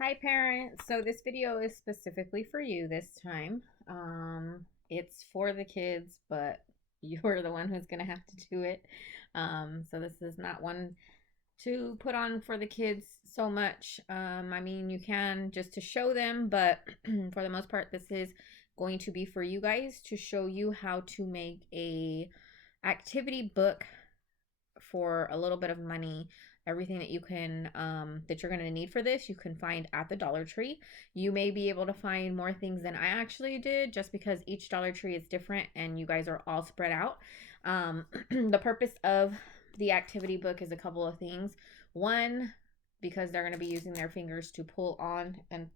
Hi parents, so this video is specifically for you this time. It's for the kids, but you're the one who's gonna have to do it. So this is not one to put on for the kids so much. I mean, you can just to show them, but for the most part, this is going to be for you guys to show you how to make a activity book for a little bit of money. Everything that you can that you're going to need for this you can find at the Dollar Tree. You may be able to find more things than I actually did, just because each Dollar Tree is different and you guys are all spread out. The purpose of the activity book is a couple of things. One, because they're going to be using their fingers to pull on and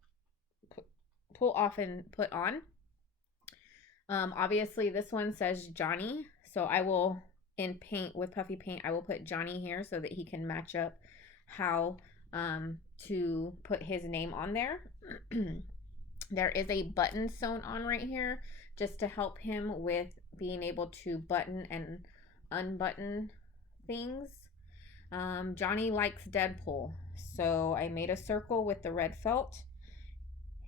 pull off and put on. Obviously this one says Johnny, so I will, in paint with puffy paint, I will put Johnny here so that he can match up how to put his name on there. There is a button sewn on right here just to help him with being able to button and unbutton things. Johnny likes Deadpool, so I made a circle with the red felt.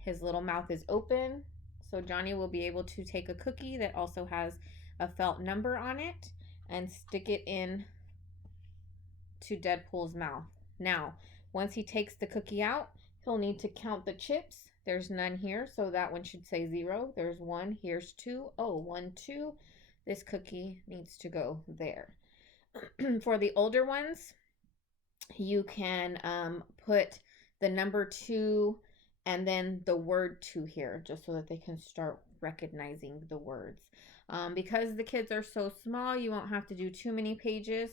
His little mouth is open, so Johnny will be able to take a cookie that also has a felt number on it and stick it in to Deadpool's mouth. Now, once he takes the cookie out, he'll need to count the chips. There's none here, so that one should say 0. There's 1, here's 2. Oh, 1, 2. This cookie needs to go there. For the older ones, you can put the number 2 and then the word 2 here, just so that they can start recognizing the words. Because the kids are so small, you won't have to do too many pages.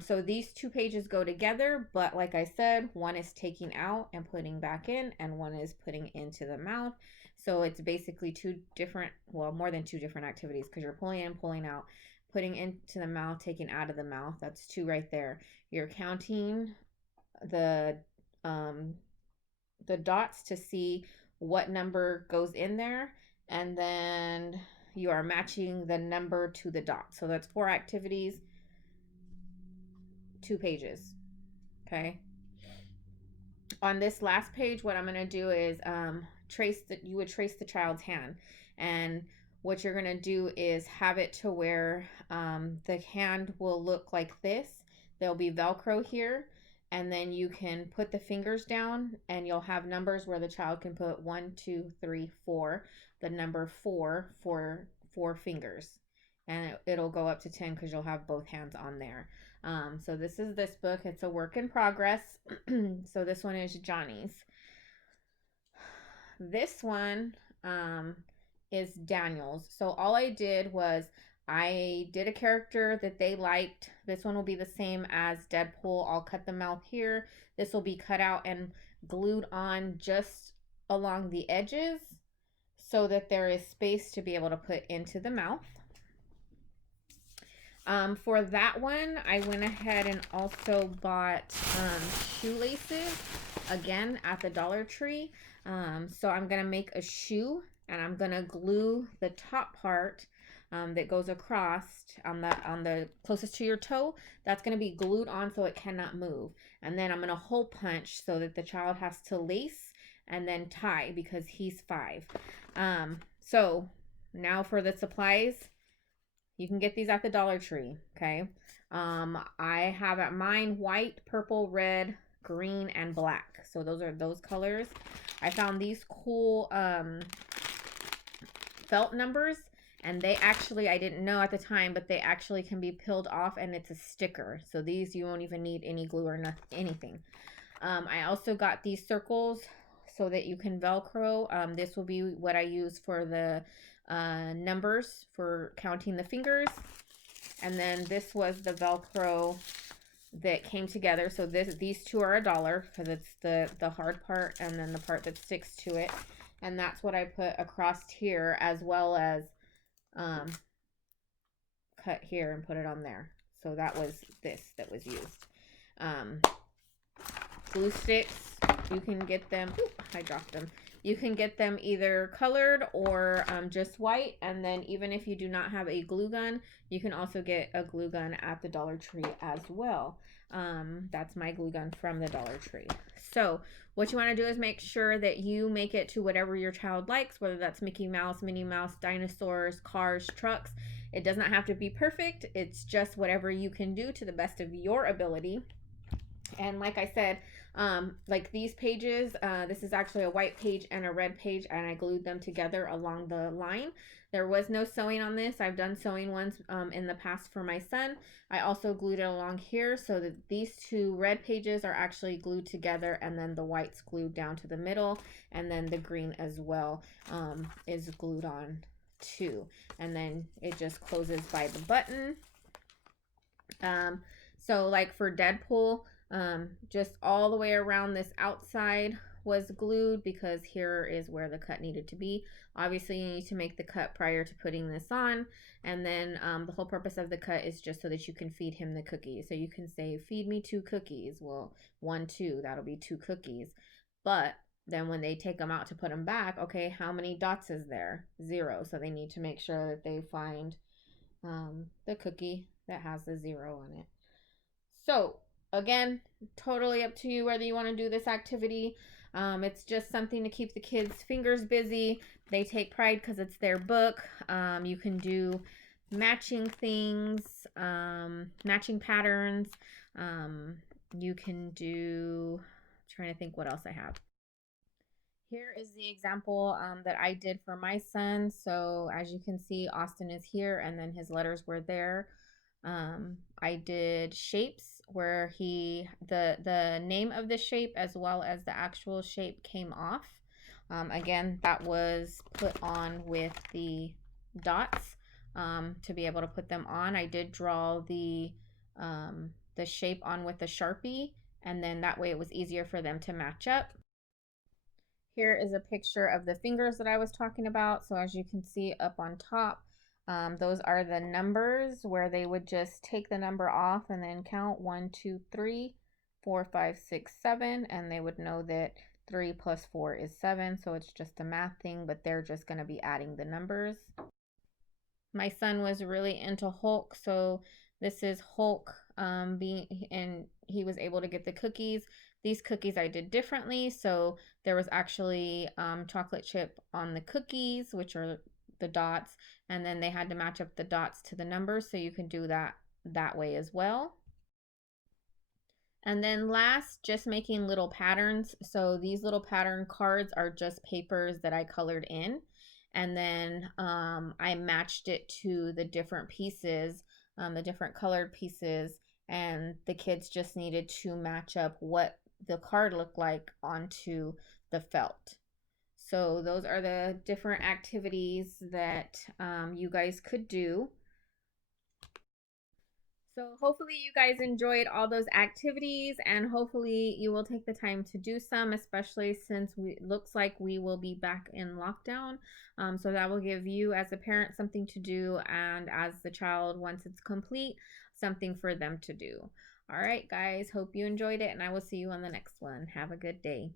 So these 2 pages go together, but like I said, one is taking out and putting back in, and one is putting into the mouth. So it's basically 2 different, well, more than 2 different activities, because you're pulling in, pulling out, putting into the mouth, taking out of the mouth. That's 2 right there. You're counting the dots to see what number goes in there, and then you are matching the number to the dot. So that's 4 activities, 2 pages. Okay. On this last page, what I'm going to do is you would trace the child's hand, and what you're going to do is have it to where the hand will look like this. There'll be Velcro here, and then you can put the fingers down and you'll have numbers where the child can put 1, 2, 3, 4, the number 4 for 4 fingers, and it'll go up to 10 because you'll have both hands on there. So this is this book. It's a work in progress. So this one is Johnny's. This one is Daniel's. So all I did was I did a character that they liked. This one will be the same as Deadpool. I'll cut the mouth here. This will be cut out and glued on just along the edges so that there is space to be able to put into the mouth. For that one, I went ahead and also bought shoelaces, again, at the Dollar Tree. So I'm going to make a shoe, and I'm going to glue the top part that goes across on the closest to your toe. That's going to be glued on so it cannot move. And then I'm going to hole punch so that the child has to lace and then tie because he's 5. So now for the supplies. You can get these at the Dollar Tree, okay? I have at mine white, purple, red, green, and black. So those are those colors. I found these cool felt numbers, and they actually, I didn't know at the time, but they actually can be peeled off, and it's a sticker. So these, you won't even need any glue or anything. I also got these circles so that you can Velcro. This will be what I use for the numbers for counting the fingers, and then this was the Velcro that came together. So these 2 are $1 because it's the hard part and then the part that sticks to it, and that's what I put across here, as well as cut here and put it on there. So that was this that was used. Glue sticks, you can get them. Ooh, I dropped them. You can get them either colored or just white. And then even if you do not have a glue gun, you can also get a glue gun at the Dollar Tree as well. That's my glue gun from the Dollar Tree. So what you want to do is make sure that you make it to whatever your child likes, whether that's Mickey Mouse, Minnie Mouse, dinosaurs, cars, trucks. It does not have to be perfect. It's just whatever you can do to the best of your ability. And like I said, like these pages, this is actually a white page and a red page, and I glued them together along the line. There was no sewing on this. I've done sewing ones in the past for my son. I also glued it along here so that these two red pages are actually glued together, and then the white's glued down to the middle, and then the green as well is glued on too. And then it just closes by the button. So like for Deadpool, just all the way around this outside was glued because here is where the cut needed to be. Obviously, you need to make the cut prior to putting this on. And then the whole purpose of the cut is just so that you can feed him the cookies. So you can say, feed me 2 cookies. Well, 1, 2, that'll be 2 cookies. But then when they take them out to put them back, okay, how many dots is there? 0. So they need to make sure that they find the cookie that has the 0 on it. So again, totally up to you whether you want to do this activity. It's just something to keep the kids' fingers busy. They take pride because it's their book. You can do matching things, matching patterns. You can do, I'm trying to think what else I have. Here is the example that I did for my son. So as you can see, Austin is here and then his letters were there. I did shapes where the name of the shape as well as the actual shape came off. Again, that was put on with the dots to be able to put them on. I did draw the shape on with the Sharpie, and then that way it was easier for them to match up. Here is a picture of the fingers that I was talking about. So as you can see up on top, those are the numbers where they would just take the number off and then count 1, 2, 3, 4, 5, 6, 7, and they would know that 3 plus 4 is 7. So it's just a math thing, but they're just going to be adding the numbers. My son was really into Hulk, so this is Hulk and he was able to get the cookies. These cookies I did differently, so there was actually chocolate chip on the cookies, which are the dots, and then they had to match up the dots to the numbers, so you can do that way as well. And then last, just making little patterns. So these little pattern cards are just papers that I colored in, and then I matched it to the different pieces, the different colored pieces, and the kids just needed to match up what the card looked like onto the felt. So those are the different activities that you guys could do. So hopefully you guys enjoyed all those activities, and hopefully you will take the time to do some, especially since it looks like we will be back in lockdown. So that will give you as a parent something to do, and as the child, once it's complete, something for them to do. All right, guys, hope you enjoyed it, and I will see you on the next one. Have a good day.